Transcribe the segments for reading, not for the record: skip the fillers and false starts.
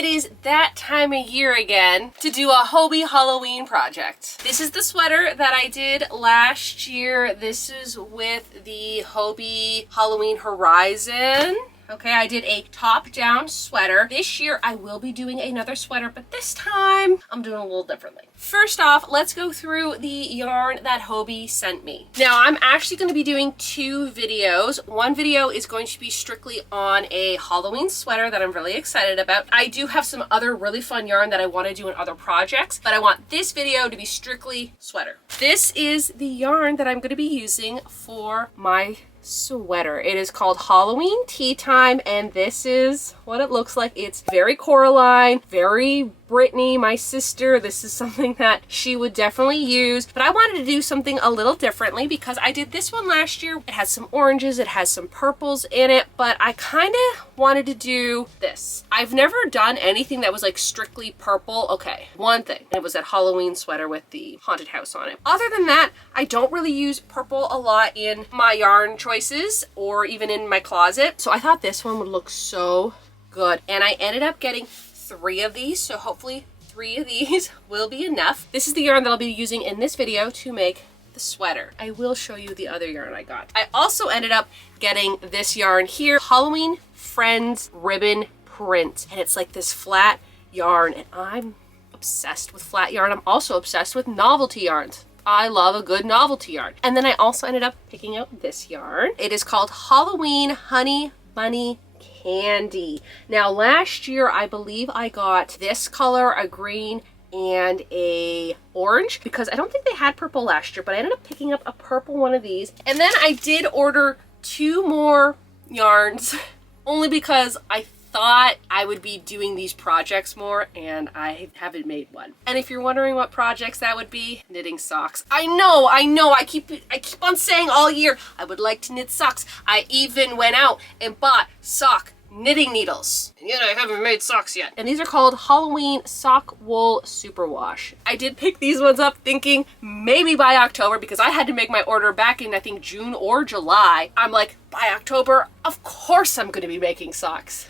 it is that time of year again to do a Hobbii Halloween project. This is the sweater that I did last year. This is with the Hobbii Halloween Horizon. Okay, I did a top-down sweater. This year, I will be doing another sweater, but this time, I'm doing a little differently. First off, let's go through the yarn that Hobbii sent me. Now, I'm actually going to be doing two videos. One video is going to be strictly on a Halloween sweater that I'm really excited about. I do have some other really fun yarn that I want to do in other projects, but I want this video to be strictly sweater. This is the yarn that I'm going to be using for my sweater. It is called Halloween Tea Time, and this is what it looks like. It's very Coraline, very Brittany, my sister. This is something that she would definitely use, but I wanted to do something a little differently because I did this one last year. It has some oranges, it has some purples in it, but I kind of wanted to do this. I've never done anything that was like strictly purple. Okay, one thing, it was that Halloween sweater with the haunted house on it. Other than that, I don't really use purple a lot in my yarn choices or even in my closet, so I thought this one would look so good, and I ended up getting 3 of these, so hopefully 3 of these will be enough. This is the yarn that I'll be using in this video to make the sweater. I will show you the other yarn I got. I also ended up getting this yarn here, Halloween Friends ribbon print, and it's like this flat yarn, and I'm obsessed with flat yarn. I'm also obsessed with novelty yarns. I love a good novelty yarn. And then I also ended up picking out this yarn. It is called Halloween Honey Bunny Candy. Now last year I believe I got this color, a green and a orange, because I don't think they had purple last year, but I ended up picking up a purple one of these. And then I did order 2 more yarns only because I thought I would be doing these projects more, and I haven't made one. And if you're wondering what projects that would be, knitting socks. I know, I keep on saying all year, I would like to knit socks. I even went out and bought sock knitting needles, and yet I haven't made socks yet. And these are called Halloween Sock Wool Superwash. I did pick these ones up thinking maybe by October, because I had to make my order back in I think June or July. I'm like, by October, of course I'm gonna be making socks.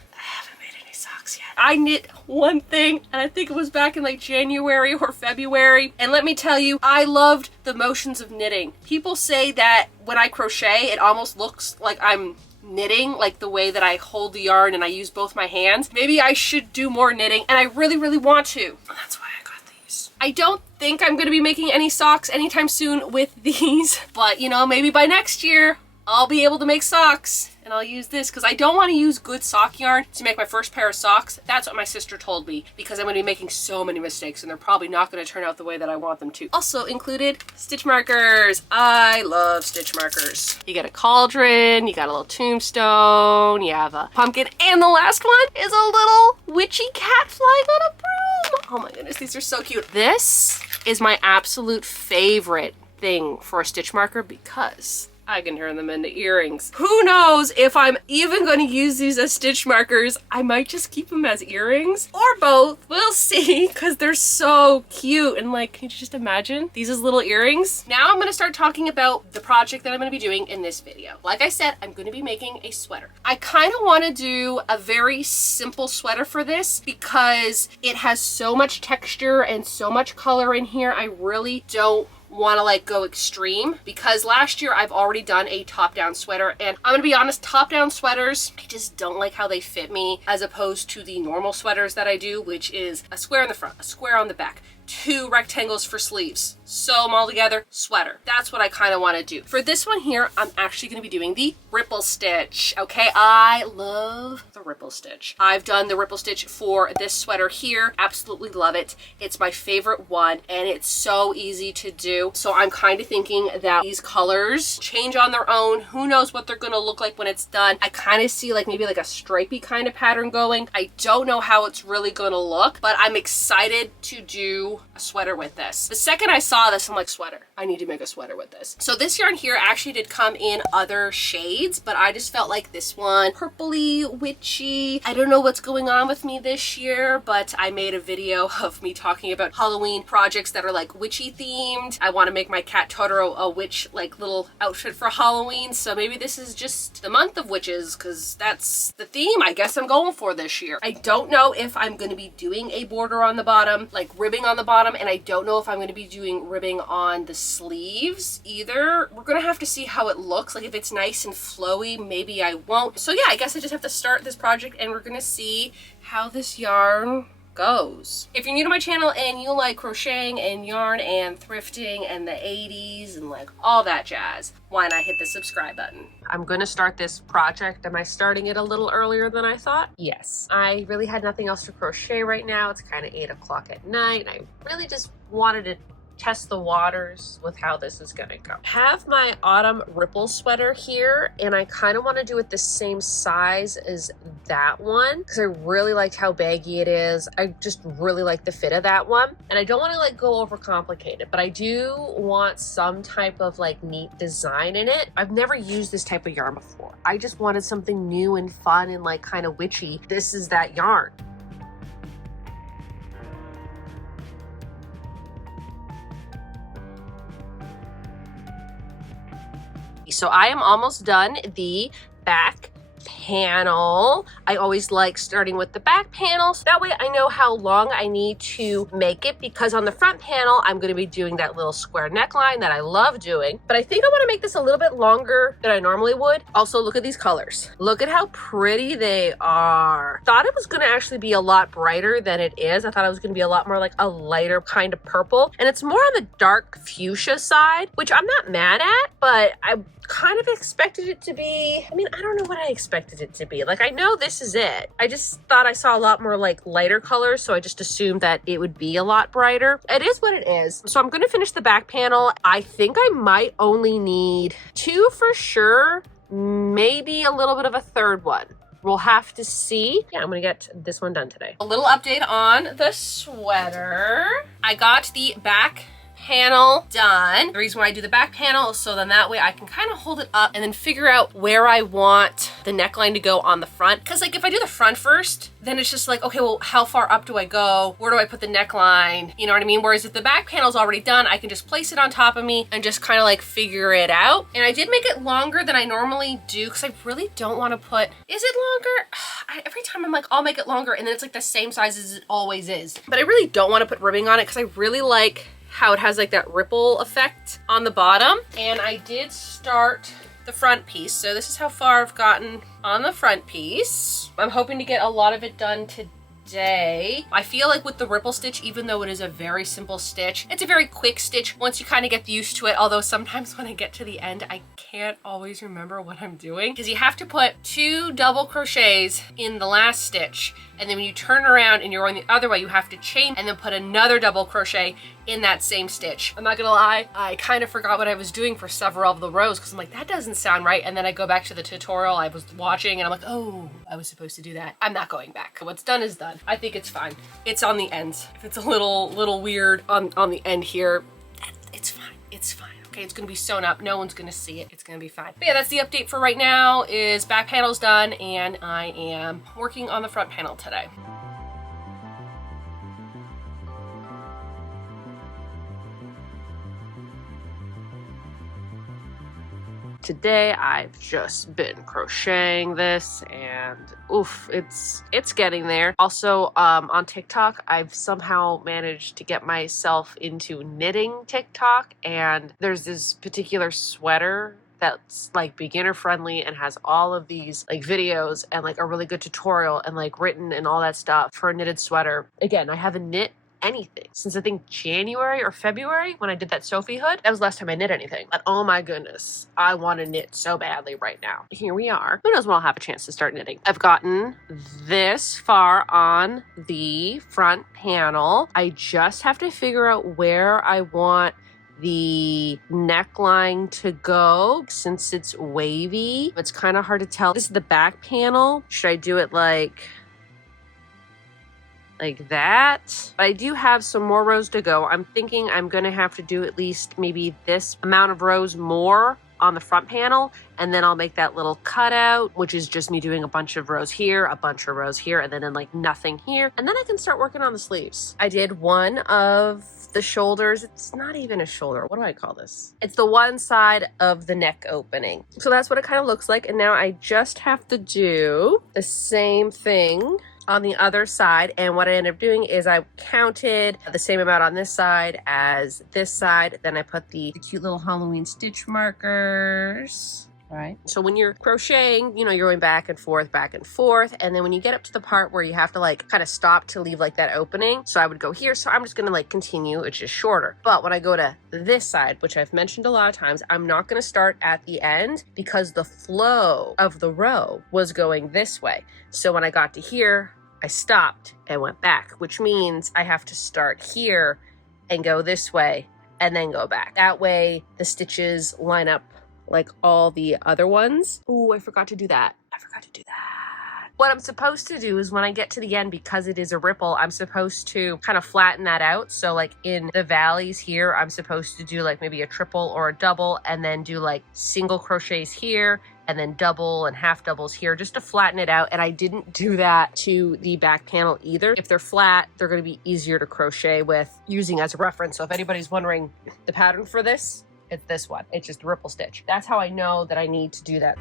Yet. I knit one thing, and I think it was back in like January or February, and let me tell you, I loved the motions of knitting. People say that when I crochet, it almost looks like I'm knitting, like the way that I hold the yarn and I use both my hands. Maybe I should do more knitting, and I really want to. And that's why I got these. I don't think I'm going to be making any socks anytime soon with these, but you know, maybe by next year, I'll be able to make socks, and I'll use this because I don't want to use good sock yarn to make my first pair of socks. That's what my sister told me, because I'm going to be making so many mistakes and they're probably not going to turn out the way that I want them to. Also included stitch markers. I love stitch markers. You got a cauldron, you got a little tombstone, you have a pumpkin, and the last one is a little witchy cat flying on a broom. Oh my goodness, these are so cute. This is my absolute favorite thing for a stitch marker because I can turn them into earrings. Who knows if I'm even going to use these as stitch markers. I might just keep them as earrings or both. We'll see, because they're so cute. And like, can you just imagine these as little earrings? Now I'm going to start talking about the project that I'm going to be doing in this video. Like I said, I'm going to be making a sweater. I kind of want to do a very simple sweater for this because it has so much texture and so much color in here. I really don't want to like go extreme, because last year I've already done a top-down sweater, and I'm gonna be honest, top-down sweaters, I just don't like how they fit me, as opposed to the normal sweaters that I do, which is a square in the front, a square on the back, 2 rectangles for sleeves, sew them all together, sweater. That's what I kind of want to do. For this one here, I'm actually going to be doing the ripple stitch. Okay, I love the ripple stitch. I've done the ripple stitch for this sweater here. Absolutely love it. It's my favorite one, and it's so easy to do. So I'm kind of thinking that these colors change on their own. Who knows what they're going to look like when it's done. I kind of see like maybe like a stripey kind of pattern going. I don't know how it's really going to look, but I'm excited to do do a sweater with this. The second I saw this, I'm like, sweater. I need to make a sweater with this. So this yarn here actually did come in other shades, but I just felt like this one, purpley, witchy. I don't know what's going on with me this year, but I made a video of me talking about Halloween projects that are like witchy themed. I want to make my cat Totoro a witch like little outfit for Halloween. So maybe this is just the month of witches because that's the theme I guess I'm going for this year. I don't know if I'm going to be doing a border on the bottom, like ribbing on the bottom, and I don't know if I'm going to be doing ribbing on the sleeves either. We're going to have to see how it looks. Like if it's nice and flowy, maybe I won't. So yeah, I guess I just have to start this project and we're going to see how this yarn goes. If you're new to my channel and you like crocheting and yarn and thrifting and the 80s and like all that jazz, why not hit the subscribe button? I'm gonna start this project. Am I starting it a little earlier than I thought? Yes. I really had nothing else to crochet right now. It's kind of 8 o'clock at night. I really just wanted to test the waters with how this is gonna go. I have my autumn ripple sweater here and I kind of want to do it the same size as that one because I really liked how baggy it is. I just really like the fit of that one and I don't want to like go over complicated, but I do want some type of like neat design in it. I've never used this type of yarn before. I just wanted something new and fun and like kind of witchy. This is that yarn. So I am almost done the back panel. I always like starting with the back panel. So that way I know how long I need to make it because on the front panel, I'm going to be doing that little square neckline that I love doing. But I think I want to make this a little bit longer than I normally would. Also, look at these colors. Look at how pretty they are. Thought it was going to actually be a lot brighter than it is. I thought it was going to be a lot more like a lighter kind of purple. And it's more on the dark fuchsia side, which I'm not mad at, but I kind of expected it to be, I mean, I don't know what I expected it to be. Like, I know this is it. I just thought I saw a lot more like lighter colors, so I just assumed that it would be a lot brighter. It is what it is. So I'm going to finish the back panel. I think I might only need 2 for sure, maybe a little bit of a third one. We'll have to see. Yeah, I'm gonna get this one done today. A little update on the sweater. I got the back panel done. The reason why I do the back panel is so then that way I can kind of hold it up and then figure out where I want the neckline to go on the front. Because like if I do the front first, then it's just like, okay, well, how far up do I go? Where do I put the neckline? You know what I mean? Whereas if the back panel's already done, I can just place it on top of me and just kind of like figure it out. And I did make it longer than I normally do because I really don't want to put, is it longer? Every time I'm like, I'll make it longer and then it's like the same size as it always is. But I really don't want to put ribbing on it because I really like how it has like that ripple effect on the bottom. And I did start the front piece. So this is how far I've gotten on the front piece. I'm hoping to get a lot of it done today. I feel like with the ripple stitch, even though it is a very simple stitch, it's a very quick stitch once you kind of get used to it. Although sometimes when I get to the end, I can't always remember what I'm doing because you have to put 2 double crochets in the last stitch. And then when you turn around and you're going the other way, you have to chain and then put another double crochet in that same stitch. I'm not gonna lie, I kind of forgot what I was doing for several of the rows because I'm like, that doesn't sound right. And then I go back to the tutorial I was watching and I'm like, oh, I was supposed to do that. I'm not going back. What's done is done. I think it's fine. It's on the ends. If it's a little weird on the end here, it's fine. It's fine. Okay, it's gonna be sewn up. No one's gonna see it. It's gonna be fine. But yeah, that's the update for right now is back panel's done and I am working on the front panel today. Today I've just been crocheting this and oof, it's getting there. Also on TikTok I've somehow managed to get myself into knitting TikTok, and there's this particular sweater that's like beginner friendly and has all of these like videos and like a really good tutorial and like written and all that stuff for a knitted sweater. Again, I haven't knit anything since I think January or February when I did that Sophie hood. That was the last time I knit anything. But oh my goodness, I want to knit so badly right now. Here we are. Who knows when I'll have a chance to start knitting. I've gotten this far on the front panel. I just have to figure out where I want the neckline to go since it's wavy. It's kind of hard to tell. This is the back panel. Should I do it like like that. But I do have some more rows to go. I'm thinking I'm gonna have to do at least maybe this amount of rows more on the front panel, and then I'll make that little cutout, which is just me doing a bunch of rows here, a bunch of rows here, and then like nothing here. And then I can start working on the sleeves. I did one of the shoulders. It's not even a shoulder. What do I call this? It's the one side of the neck opening. So that's what it kind of looks like. And now I just have to do the same thing on the other side. And what I ended up doing is I counted the same amount on this side as this side. Then I put the cute little Halloween stitch markers. Right. So when you're crocheting, you know, you're going back and forth. And then when you get up to the part where you have to like kind of stop to leave like that opening. So I would go here. So I'm just going to like continue. It's just shorter. But when I go to this side, which I've mentioned a lot of times, I'm not going to start at the end because the flow of the row was going this way. So when I got to here, I stopped and went back, which means I have to start here and go this way and then go back. That way the stitches line up like all the other ones. Oh, I forgot to do that. What I'm supposed to do is when I get to the end, because it is a ripple, I'm supposed to kind of flatten that out. So like in the valleys here, I'm supposed to do like maybe a triple or a double and then do like single crochets here and then double and half doubles here just to flatten it out. And I didn't do that to the back panel either. If they're flat, they're going to be easier to crochet with using as a reference. So if anybody's wondering the pattern for this, it's this one. It's just a ripple stitch. That's how I know that I need to do that.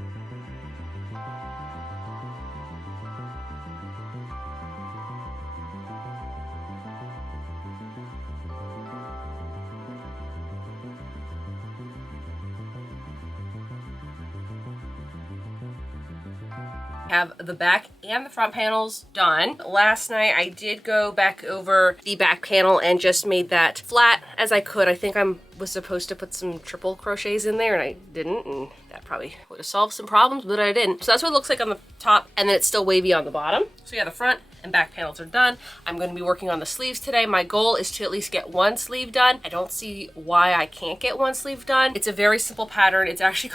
Have the back and the front panels done. Last night I did go back over the back panel and just made that flat as I could. I think I was supposed to put some triple crochets in there and I didn't, and that probably would have solved some problems, but I didn't. So that's what it looks like on the top, and then it's still wavy on the bottom. So yeah, the front and back panels are done. I'm going to be working on the sleeves today. My goal is to at least get one sleeve done. I don't see why I can't get one sleeve done. It's a very simple pattern. It's actually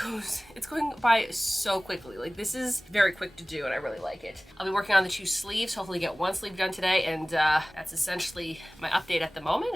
it's going by so quickly. Like this is very quick to do and I really like it. I'll be working on the 2 sleeves, hopefully get one sleeve done today, and that's essentially my update at the moment.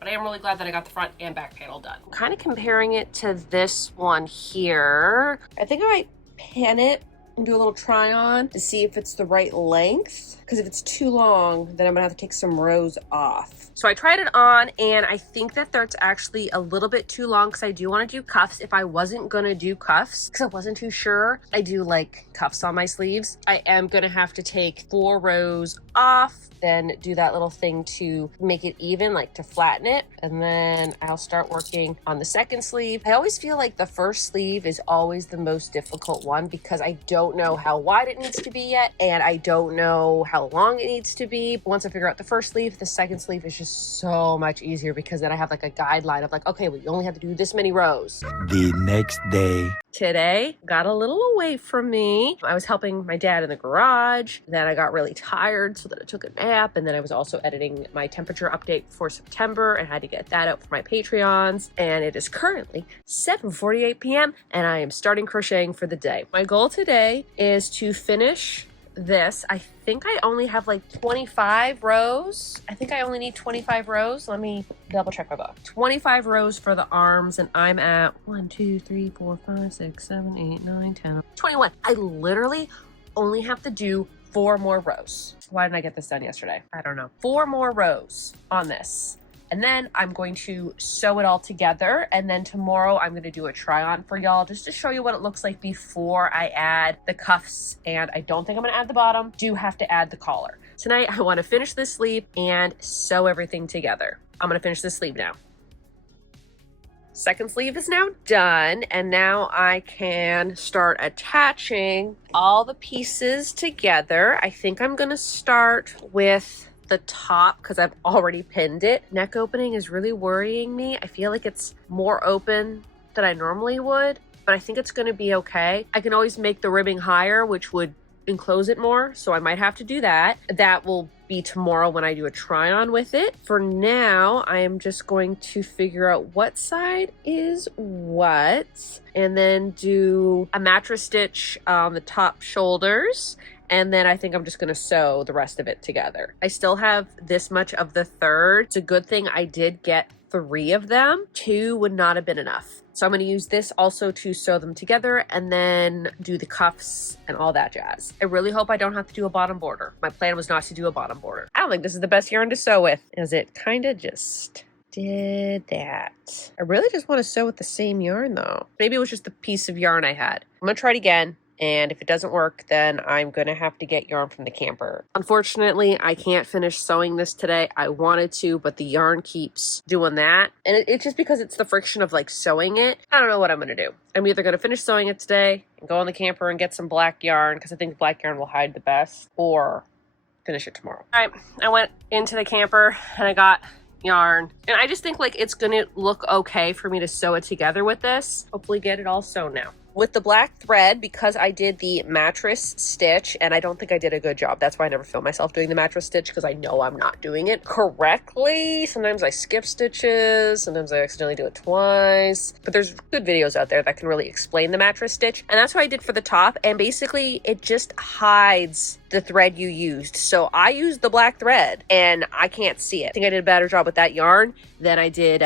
But I am really glad that I got the front and back panel done. I'm kind of comparing it to this one here. I think I might pan it and do a little try on to see if it's the right length. Because if it's too long, then I'm gonna have to take some rows off. So I tried it on and I think that that's actually a little bit too long because I do want to do cuffs. If I wasn't gonna do cuffs, because I wasn't too sure, I do like cuffs on my sleeves, I am gonna have to take 4 rows off, then do that little thing to make it even, like to flatten it, and then I'll start working on the second sleeve. I always feel like the first sleeve is always the most difficult one because I don't know how wide it needs to be yet, and I don't know how long it needs to be. But once I figure out the first sleeve, the second sleeve is just so much easier because then I have like a guideline of like, okay, well, you only have to do this many rows. The next day. Today got a little away from me. I was helping my dad in the garage. Then I got really tired so that I took a nap. And then I was also editing my temperature update for September and had to get that out for my Patreons. And it is currently 7:48 p.m. and I am starting crocheting for the day. My goal today is to finish this. I think I only have like 25 rows. I think I only need 25 rows. Let me double check my book. 25 rows for the arms, and I'm at 1, 2, 3, 4, 5, 6, 7, 8, 9, 10, 21. I literally only have to do 4 more rows. Why didn't I get this done yesterday? I don't know. 4 more rows on this. And then I'm going to sew it all together. And then tomorrow I'm going to do a try on for y'all just to show you what it looks like before I add the cuffs. And I don't think I'm going to add the bottom. Do have to add the collar. Tonight I want to finish this sleeve and sew everything together. I'm going to finish this sleeve now. Second sleeve is now done, and now I can start attaching all the pieces together. I think I'm going to start with the top because I've already pinned it. Neck opening is really worrying me. I feel like it's more open than I normally would, but I think it's going to be okay. I can always make the ribbing higher, which would enclose it more, so I might have to do that. That will be tomorrow when I do a try on with it. For now, I am just going to figure out what side is what, and then do a mattress stitch on the top shoulders, and then I think I'm just gonna sew the rest of it together. I still have this much of the third. It's a good thing I did get 3 of them. 2 would not have been enough. So I'm going to use this also to sew them together and then do the cuffs and all that jazz. I really hope I don't have to do a bottom border. My plan was not to do a bottom border. I don't think this is the best yarn to sew with, as it kind of just did that. I really just want to sew with the same yarn though. Maybe it was just the piece of yarn I had. I'm going to try it again. And if it doesn't work, then I'm going to have to get yarn from the camper. Unfortunately, I can't finish sewing this today. I wanted to, but the yarn keeps doing that. And it's just because it's the friction of like sewing it. I don't know what I'm going to do. I'm either going to finish sewing it today and go on the camper and get some black yarn because I think black yarn will hide the best, or finish it tomorrow. All right, I went into the camper and I got yarn. And I just think like it's going to look okay for me to sew it together with this. Hopefully get it all sewn now. With the black thread, because I did the mattress stitch, and I don't think I did a good job. That's why I never film myself doing the mattress stitch, because I know I'm not doing it correctly. Sometimes I skip stitches, sometimes I accidentally do it twice. But there's good videos out there that can really explain the mattress stitch. And that's what I did for the top. And basically, it just hides the thread you used. So I used the black thread, and I can't see it. I think I did a better job with that yarn than I did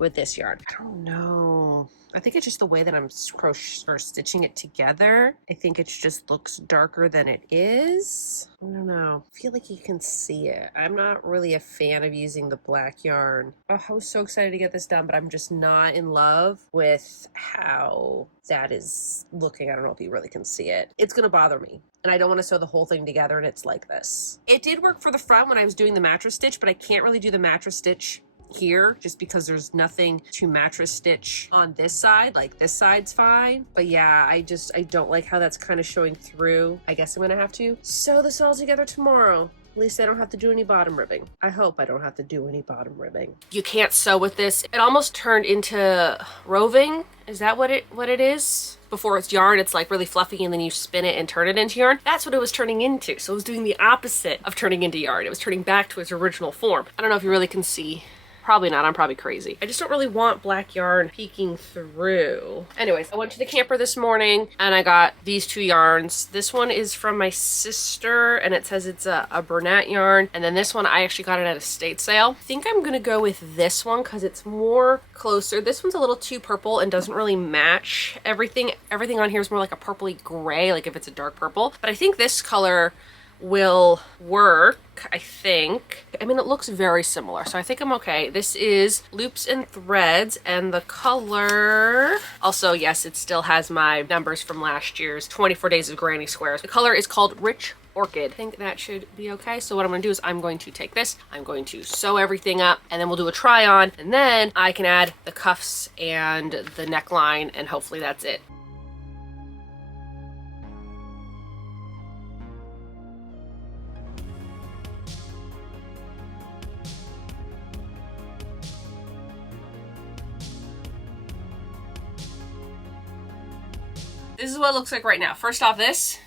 with this yarn. I don't know. I think it's just the way that I'm stitching it together. I think it just looks darker than it is. I don't know. I feel like you can see it. I'm not really a fan of using the black yarn. Oh, I was so excited to get this done, but I'm just not in love with how that is looking. I don't know if you really can see it. It's gonna bother me. And I don't want to sew the whole thing together and it's like this. It did work for the front when I was doing the mattress stitch, but I can't really do the mattress stitch here just because there's nothing to mattress stitch on this side. Like this side's fine, but yeah, I don't like how that's kind of showing through. I guess I'm gonna have to sew this all together tomorrow. At least I don't have to do any bottom ribbing. I hope I don't have to do any bottom ribbing. You can't sew with this. It almost turned into roving. Is that what it is? Before it's yarn, it's like really fluffy and then you spin it and turn it into yarn. That's what it was turning into. So it was doing the opposite of turning into yarn. It was turning back to its original form. I don't know if you really can see. Probably not, I'm probably crazy. I just don't really want black yarn peeking through. Anyways, I went to the camper this morning and I got these 2 yarns. This one is from my sister and it says it's a Bernat yarn. And then this one, I actually got it at a estate sale. I think I'm gonna go with this one because it's more closer. This one's a little too purple and doesn't really match everything. Everything on here is more like a purpley gray, like if it's a dark purple. But I think this color will work, I think. I mean, it looks very similar, so I think I'm okay. This is Loops and Threads, and the color... Also, yes, it still has my numbers from last year's 24 Days of Granny Squares. The color is called Rich Orchid. I think that should be okay. So what I'm going to do is I'm going to take this, I'm going to sew everything up, and then we'll do a try on, and then I can add the cuffs and the neckline, and hopefully that's it. This is what it looks like right now. First off, this,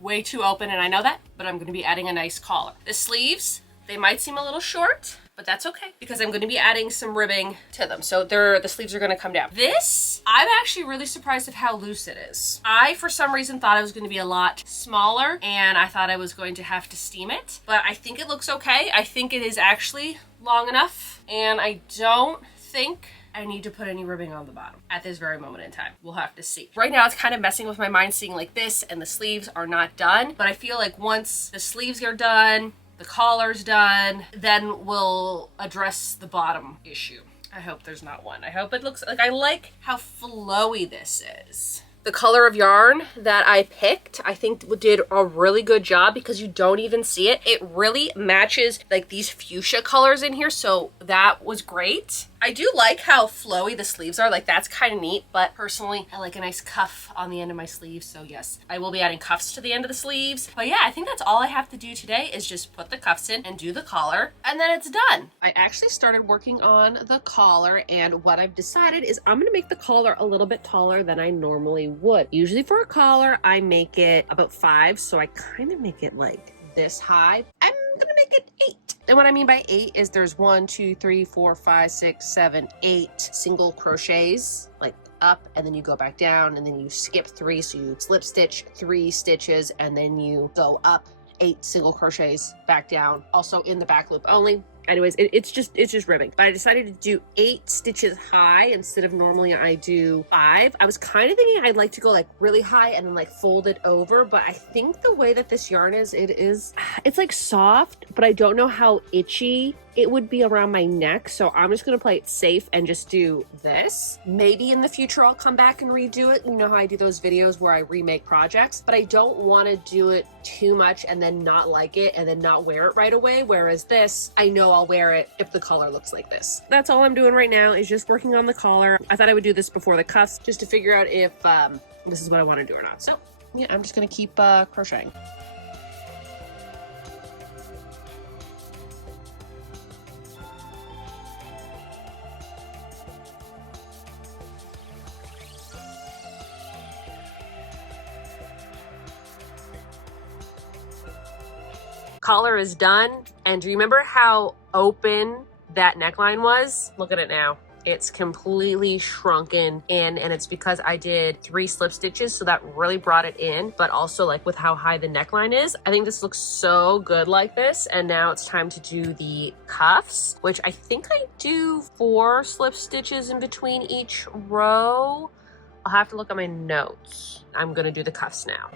way too open, and I know that, but I'm gonna be adding a nice collar. The sleeves, they might seem a little short, but that's okay because I'm gonna be adding some ribbing to them. So the sleeves are gonna come down. This, I'm actually really surprised at how loose it is. I, for some reason, thought it was gonna be a lot smaller and I thought I was going to have to steam it, but I think it looks okay. I think it is actually long enough, and I don't think I need to put any ribbing on the bottom at this very moment in time. We'll have to see. Right now it's kind of messing with my mind seeing like this and the sleeves are not done, but I feel like once the sleeves are done, the collar's done, then we'll address the bottom issue. I hope there's not one. I hope it looks like, I like how flowy this is. The color of yarn that I picked, I think did a really good job because you don't even see it. It really matches like these fuchsia colors in here, so that was great. I do like how flowy the sleeves are, like that's kind of neat, but personally I like a nice cuff on the end of my sleeves, so yes, I will be adding cuffs to the end of the sleeves. But yeah, I think that's all I have to do today is just put the cuffs in and do the collar, and then it's done. I actually started working on the collar, and what I've decided is I'm gonna make the collar a little bit taller than I normally would. Usually for a collar, I make it about 5, so I kind of make it like this high. I'm gonna make it 8. And what I mean by 8 is there's 1, 2, 3, 4, 5, 6, 7, 8 single crochets, like up and then you go back down and then you skip 3. So you slip stitch 3 stitches and then you go up 8 single crochets back down, also in the back loop only. Anyways, it's just ribbing. But I decided to do 8 stitches high instead of normally I do 5. I was kind of thinking I'd like to go like really high and then like fold it over, but I think the way that this yarn is, it's like soft, but I don't know how itchy it would be around my neck. So I'm just gonna play it safe and just do this. Maybe in the future I'll come back and redo it. You know how I do those videos where I remake projects, but I don't want to do it too much and then not like it and then not wear it right away. Whereas this, I know I'll wear it if the collar looks like this. That's all I'm doing right now, is just working on the collar. I thought I would do this before the cuffs just to figure out if this is what I want to do or not. So yeah, I'm just gonna keep crocheting. Collar is done. And do you remember how open that neckline was? Look at it now. It's completely shrunken in, and it's because I did 3 slip stitches, so that really brought it in, but also like with how high the neckline is. I think this looks so good like this. And now it's time to do the cuffs, which I think I do 4 slip stitches in between each row. I'll have to look at my notes. I'm gonna do the cuffs now.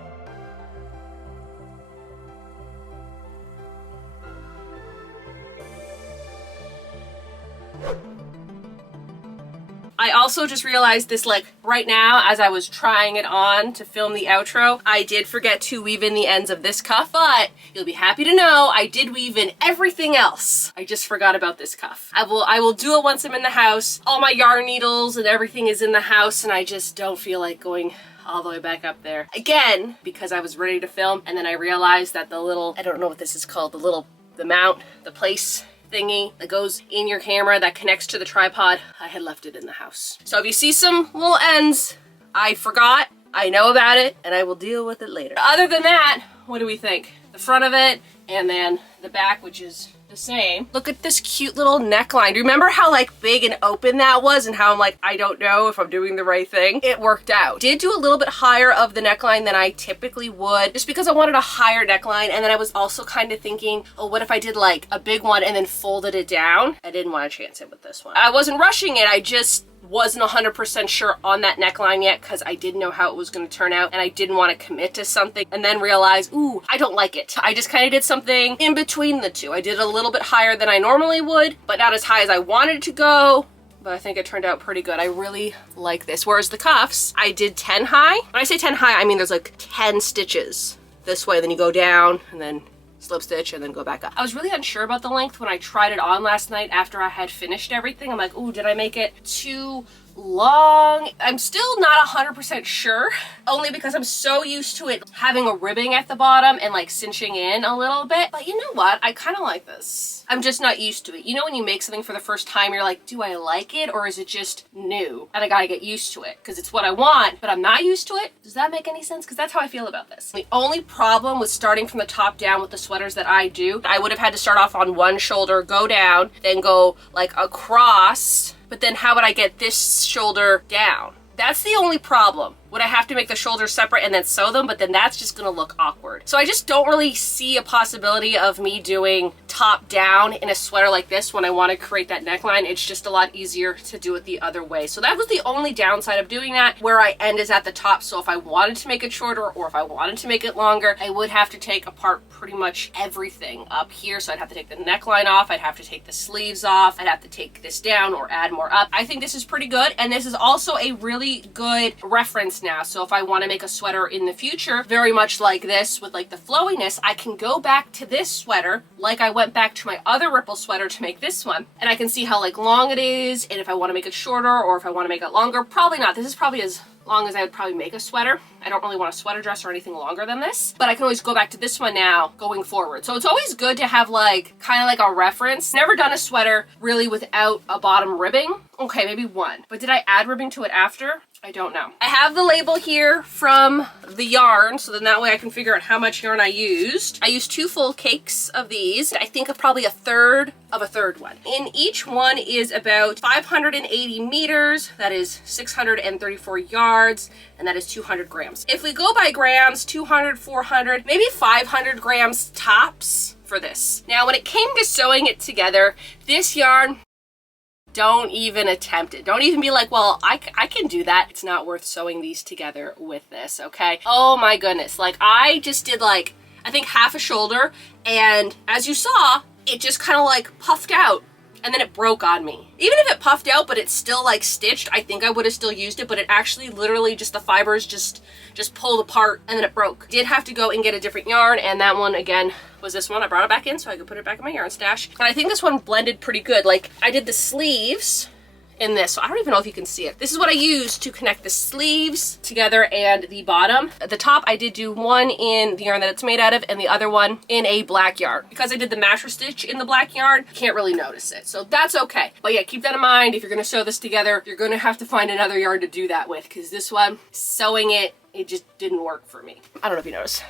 I also just realized this, like right now as I was trying it on to film the outro, I did forget to weave in the ends of this cuff, but you'll be happy to know I did weave in everything else. I just forgot about this cuff. I will do it once I'm in the house. All my yarn needles and everything is in the house, and I just don't feel like going all the way back up there again because I was ready to film, and then I realized that the little, I don't know what this is called, the mount, the place thingy that goes in your camera that connects to the tripod, I had left it in the house. So if you see some little ends, I forgot, I know about it, and I will deal with it later. Other than that, what do we think? The front of it, and then the back, which is the same. Look at this cute little neckline. Do you remember how like big and open that was and how I'm like, I don't know if I'm doing the right thing? It worked out. Did do a little bit higher of the neckline than I typically would, just because I wanted a higher neckline. And then I was also kind of thinking, oh, what if I did like a big one and then folded it down? I didn't want to chance it with this one. I wasn't rushing it. I just wasn't 100% sure on that neckline yet because I didn't know how it was going to turn out, and I didn't want to commit to something and then realize, ooh, I don't like it. I just kind of did something in between the two. I did a little bit higher than I normally would, but not as high as I wanted to go. But I think it turned out pretty good. I really like this. Whereas the cuffs, I did 10 high. When I say 10 high, I mean there's like 10 stitches this way, then you go down and then slip stitch and then go back up. I was really unsure about the length when I tried it on last night after I had finished everything. I'm like, ooh, did I make it too long? I'm still not 100% sure, only because I'm so used to it having a ribbing at the bottom and like cinching in a little bit. But you know what? I kind of like this. I'm just not used to it. You know when you make something for the first time, you're like, do I like it or is it just new? And I gotta get used to it because it's what I want, but I'm not used to it. Does that make any sense? Because that's how I feel about this. The only problem with starting from the top down with the sweaters that I do, I would have had to start off on one shoulder, go down, then go like across, but then how would I get this shoulder down? That's the only problem. Would I have to make the shoulders separate and then sew them? But then that's just gonna look awkward. So I just don't really see a possibility of me doing top down in a sweater like this when I want to create that neckline. It's just a lot easier to do it the other way. So that was the only downside of doing that. Where I end is at the top. So if I wanted to make it shorter or if I wanted to make it longer, I would have to take apart pretty much everything up here. So I'd have to take the neckline off. I'd have to take the sleeves off. I'd have to take this down or add more up. I think this is pretty good. And this is also a really good reference now. So if I want to make a sweater in the future, very much like this with like the flowiness, I can go back to this sweater like I went back to my other ripple sweater to make this one. And I can see how like long it is, and if I want to make it shorter or if I want to make it longer. Probably not. This is probably as long as I would probably make a sweater. I don't really want a sweater dress or anything longer than this, but I can always go back to this one now going forward. So it's always good to have like kind of like a reference. Never done a sweater really without a bottom ribbing. Okay, maybe one, but did I add ribbing to it after? I don't know. I have the label here from the yarn, so then that way I can figure out how much yarn I used. I used 2 full cakes of these. I think of probably a third of a third one. And each one is about 580 meters. That is 634 yards, and that is 200 grams. If we go by grams, 200, 400, maybe 500 grams tops for this. Now, when it came to sewing it together, this yarn, don't even attempt it. Don't even be like, well, I can do that. It's not worth sewing these together with this, okay? Oh my goodness. Like, I just did like, I think half a shoulder, and as you saw, it just kind of like puffed out, and then it broke on me. Even if it puffed out, but it's still like stitched, I think I would have still used it, but it actually literally just the fibers just pulled apart, and then it broke. Did have to go and get a different yarn, and that one again was this one. I brought it back in so I could put it back in my yarn stash. And I think this one blended pretty good. Like, I did the sleeves in this, so I don't even know if you can see it. This is what I used to connect the sleeves together and the bottom. At the top, I did do one in the yarn that it's made out of and the other one in a black yarn. Because I did the mattress stitch in the black yarn, you can't really notice it, so that's okay. But yeah, keep that in mind. If you're gonna sew this together, you're gonna have to find another yarn to do that with, because this one, sewing it just didn't work for me. I don't know if you noticed,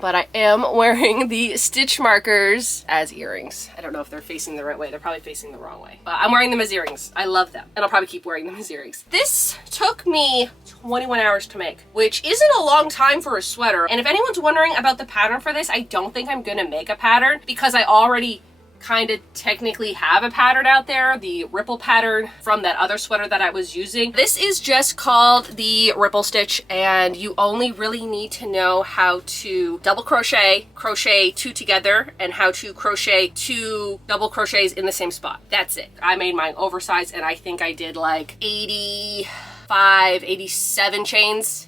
but I am wearing the stitch markers as earrings. I don't know if they're facing the right way. They're probably facing the wrong way. But I'm wearing them as earrings. I love them. And I'll probably keep wearing them as earrings. This took me 21 hours to make, which isn't a long time for a sweater. And if anyone's wondering about the pattern for this, I don't think I'm gonna make a pattern because I already kind of technically have a pattern out there, the ripple pattern from that other sweater that I was using. This is just called the ripple stitch, and you only really need to know how to double crochet 2 together, and how to crochet 2 double crochets in the same spot. That's it. I made mine oversized, and I think I did like 87 chains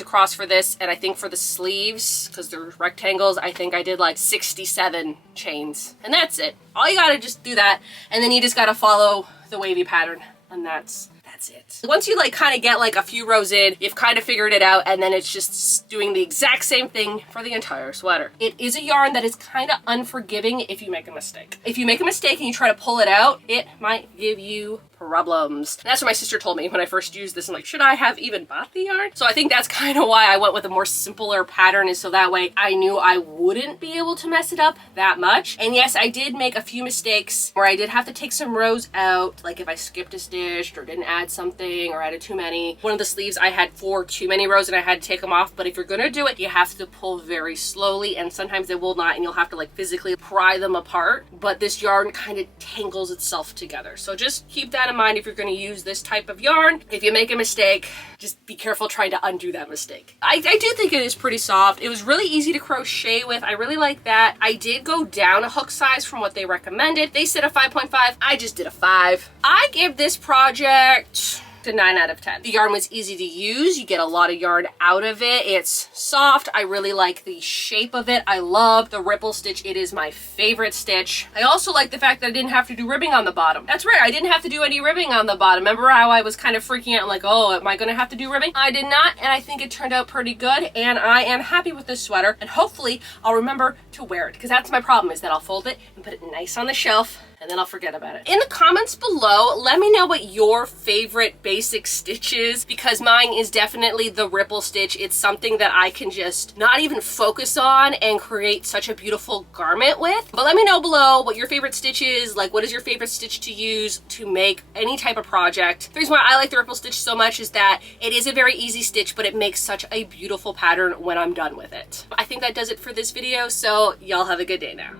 across for this, and I think for the sleeves, because they're rectangles, I think I did like 67 chains, and that's it. All you gotta just do that, and then you just gotta follow the wavy pattern, and that's it. Once you like kind of get like a few rows in, you've kind of figured it out, and then it's just doing the exact same thing for the entire sweater. It is a yarn that is kind of unforgiving if you make a mistake. If you make a mistake and you try to pull it out, it might give you problems. And that's what my sister told me when I first used this. I'm like, should I have even bought the yarn? So I think that's kind of why I went with a more simpler pattern, is so that way I knew I wouldn't be able to mess it up that much. And yes, I did make a few mistakes where I did have to take some rows out, like if I skipped a stitch or didn't add something or added too many. One of the sleeves I had 4 too many rows and I had to take them off, but if you're gonna do it, you have to pull very slowly, and sometimes it will not, and you'll have to like physically pry them apart. But this yarn kind of tangles itself together. So just keep that in mind if you're going to use this type of yarn. If you make a mistake, just be careful trying to undo that mistake. I do think it is pretty soft. It was really easy to crochet with. I really like that. I did go down a hook size from what they recommended. They said a 5.5. I just did a 5. I give this project a 9 out of 10. The yarn was easy to use. You get a lot of yarn out of it. It's soft. I really like the shape of it. I love the ripple stitch. It is my favorite stitch. I also like the fact that I didn't have to do ribbing on the bottom. That's rare. I didn't have to do any ribbing on the bottom. Remember how I was kind of freaking out, like, oh, am I going to have to do ribbing? I did not, and I think it turned out pretty good, and I am happy with this sweater, and hopefully I'll remember to wear it, because that's my problem, is that I'll fold it and put it nice on the shelf, and then I'll forget about it. In the comments below, let me know what your favorite basic stitch is, because mine is definitely the ripple stitch. It's something that I can just not even focus on and create such a beautiful garment with. But let me know below what your favorite stitch is, like what is your favorite stitch to use to make any type of project. The reason why I like the ripple stitch so much is that it is a very easy stitch, but it makes such a beautiful pattern when I'm done with it. I think that does it for this video, so y'all have a good day now.